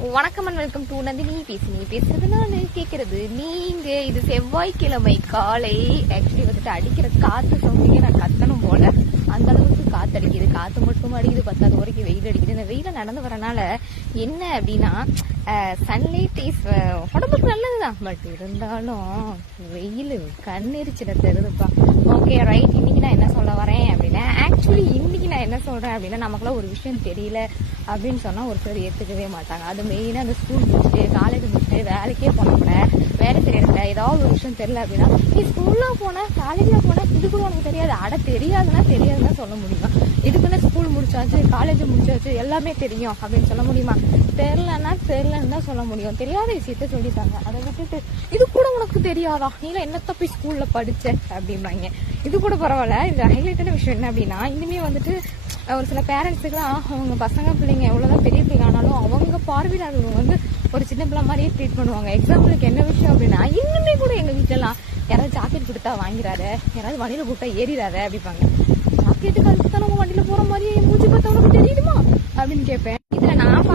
வணக்கம் and welcome to Nandini பேசுறது நான் கேட்கறது நீங்க. இது செவ்வாய்க்கிழமை காலை. ஆக்சுவலி வந்துட்டு அடிக்கிற காத்து சவுண்டிங்க நான் கத்தணும் போல, அந்த அளவுக்கு காத்து அடிக்குது. காத்து மட்டும் அடிக்குது, 10 வரைக்கும் வெயில் அடிக்குது. இந்த வெயில நடந்து வரனால என்ன அப்படின்னா, சன்லைட் இஸ் உடம்புக்கு நல்லதுதான், பட் இருந்தாலும் வெயில் கண்ணெரிச்சிட தருதுப்பா. Okay right. இன்னைக்கு நான் என்ன சொல்ல வரேன் அப்படின்னா, ஆக்சுவலி இன்னைக்கு நான் என்ன சொல்றேன் அப்படின்னா, நமக்குள்ள ஒரு விஷயம் தெரியல அப்படின்னு சொன்னா ஒரு சிலர் ஏத்துக்கவே மாட்டாங்க. அது மெயினா அந்த ஸ்கூல் முடிச்சுட்டு காலேஜ் முடிச்சுட்டு வேலைக்கே போன கூட வேலை தெரியல, ஏதாவது ஒரு விஷயம் தெரியல அப்படின்னா, நீ ஸ்கூல்ல போன காலேஜ்ல போன இது கூட உனக்கு தெரியாது. தெரியாதுன்னா சொல்ல முடியுமா? இதுக்குன்னு ஸ்கூல் முடிச்சாச்சு காலேஜ் முடிச்சாச்சு எல்லாமே தெரியும் அப்படின்னு சொல்ல முடியுமா? தெரியலன்னு தான் சொல்ல முடியும். தெரியாத விஷயத்த சொல்லிட்டாங்க. அதை விட்டுட்டு இது கூட உனக்கு தெரியாதா, நீல என்னத்த போய் ஸ்கூல்ல படிச்ச அப்படிம்பாங்க. இது கூட பரவாயில்ல. இது ஹைலைட்டான விஷயம் என்ன அப்படின்னா, இனிமே வந்துட்டு ஒரு சில பேரண்ட்ஸுக்குலாம் அவங்க பசங்க பிள்ளைங்க எவ்வளவுதான் பெரிய பிள்ளைங்க ஆனாலும் அவங்க பார்வையாளர்கள் வந்து ஒரு சின்ன பிள்ளை மாதிரியே ட்ரீட் பண்ணுவாங்க. எக்ஸாம்பிளுக்கு என்ன விஷயம் அப்படின்னா, இன்னுமே கூட எங்க வீட்டுலாம் யாராவது சாக்லேட் கொடுத்தா வாங்கிறாத, யாராவது வண்டியில கூப்பிட்டா ஏறிடாத அப்படிப்பாங்க. சாக்லேட்டு கழுத்து தான் நம்ம வண்டியில போற மாதிரியே மூஞ்சி பார்த்தா உனக்கு தெரியுமா அப்படின்னு கேட்பேன். இதுல நான்